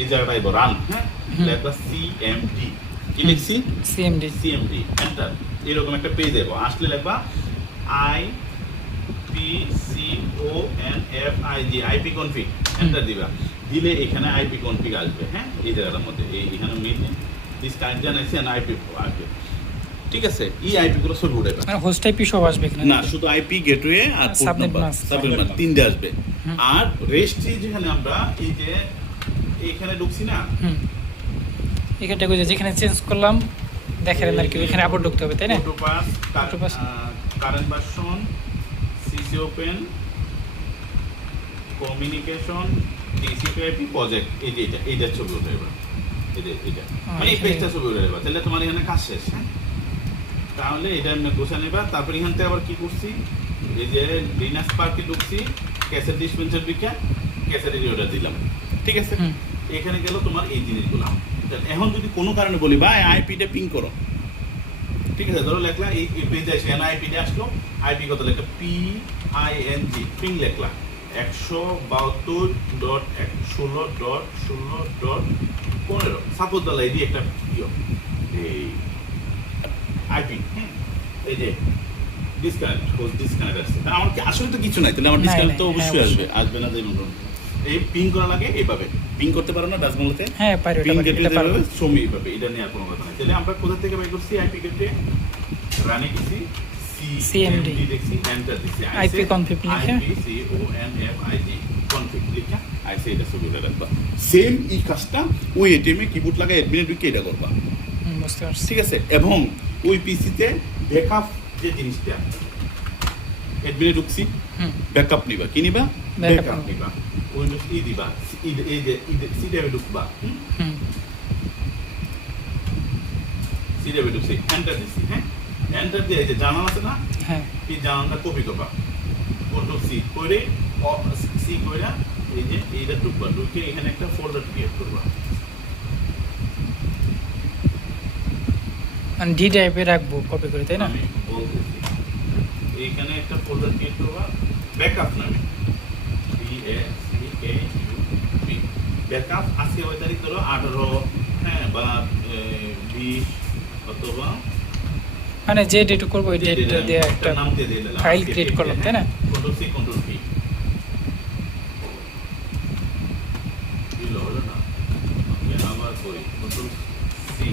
এই জায়গাটা আইব রান, হ্যাঁ, লেখবা সিএমডি, কি লিখছি সিএমডি, এন্টার। এরকম একটা পেজ দেবো, আসলে লেখবা IPCONFIG, আইপি কনফিগ, এন্টার দিবা। দিলে এখানে আইপি কনফিগ আসবে, হ্যাঁ, এই জায়গাটার মধ্যে এখানে মেইন দিস কানেকশন আছে এন্ড আইপি আসবে, ঠিক আছে। এই আইপি গুলো সব উঠাইবা, মানে হোস্ট আইপি সব আসবে এখানে না শুধু আইপি গেটওয়ে আর পোর্ট নাম্বার সাবনেট মাস্ক তিনটে আসবে। আর রেস্টে যেখানে আমরা এই যে এখানে ঢুকছি না, এখানটা কই যেখানে চেঞ্জ করলাম দেখেন আর কি এখানে আবার ঢুকতে হবে, তাই না? Octopus current version, CC open, communication, TCP project, এই যে এইটা ছবি উঠাইবা, এই যে এটা মানে এই পেজটা ছবি উঠাইবা, তাহলে তোমার এখানে কাজ শেষ। হ্যাঁ, তাহলে এটা আমি গোছা নেবা। তারপর এখান থেকে আবার কি করছি, এই যে লিনাক্স পার্কে ঢুকছি, ক্যাসেট ডিসপেন্সার বিকা ক্যাসেটের অর্ডার দিলাম, ঠিক আছে। এখানে গেল তোমার এই জিনিসগুলো। এখন যদি কোনো কারণে বলি ভাই আইপিটা পিং করো, ঠিক আছে, ধরো লেখলা এই পেজে এসে আইপিটা আসলো, আইপি কত লেখা PING, পিং লেখলা 172.16.16.15, সাপোজ দালা এই একটা এই আইপি, এই যে ডিসকানেক্ট, হোস্ট ডিসকানেক্ট আসছে। আমার কি আসলে তো কিছু নাই, তাহলে আমার ডিসকানেক্ট তো অবশ্যই আসবে, আসবে না যেমন এই পিং করা লাগে। এইভাবে পিং করতে পারো না ডাসবাংলাতে? হ্যাঁ পারি, পিং এটা গেটওয়ে পারবে শ্রমি এইভাবে, এটা নিয়ে আর কোনো কথা নাই। তাহলে আমরা কোথা থেকে বের করছি আইপি গেটওয়ে, রানে গেছি সিএমডি দেখছি, এন্টার দিছি, আইপি কনফিগ লিখে IPCONFIG কনফিগ লিখে আইসে এটা ছবিটা রাখবা। সেম এই কাজটা ওই এটিএম এ কিবোর্ড লাগায় অ্যাডমিনে ঢুকে এটা করবা, বুঝতে পারছি। ঠিক আছে। এবং ওই পিসিতে ব্যাকআপ যে জিনিসটা অ্যাডমিনে ঢুকছি, ব্যাকআপ নিবা, কি নিবা? ব্যাকআপ নিবা। উইন্ডোজ ই দিবা, এই যে সিডাবে ঢুকবা, সিডাবে ঢুকছি, এন্টার দিছি, হ্যাঁ, এন্টার দিয়ে এই যে জার্নাল আছে না, হ্যাঁ, এই জার্নালটা কপি করবা, কন্ট্রোল সি করে সি কইরা এই যে এইটা ঢুকবা, ঢুকে এখানে একটা ফোল্ডার ক্রিয়েট করবা, মানে ডি টাইপে রাখবো কপি করে, তাই না? আমি বলতেছি এইখানে একটা ফোল্ডার ক্রিয়েট করবা ব্যাকআপ নামে, BACAUP, ব্যাকআপ। আজকে ওই তারিখ ধরো 18, হ্যাঁ, বা 20 অথবা মানে যে ডেট করবো ওই ডেটটা দিয়ে একটা নাম দিয়ে দিলাম, ফাইল ক্রিয়েট করলাম, তাই না? কন্ট্রোল সি কন্ট্রোল ভি হলো না, আমি আবার করি কন্ট্রোল সি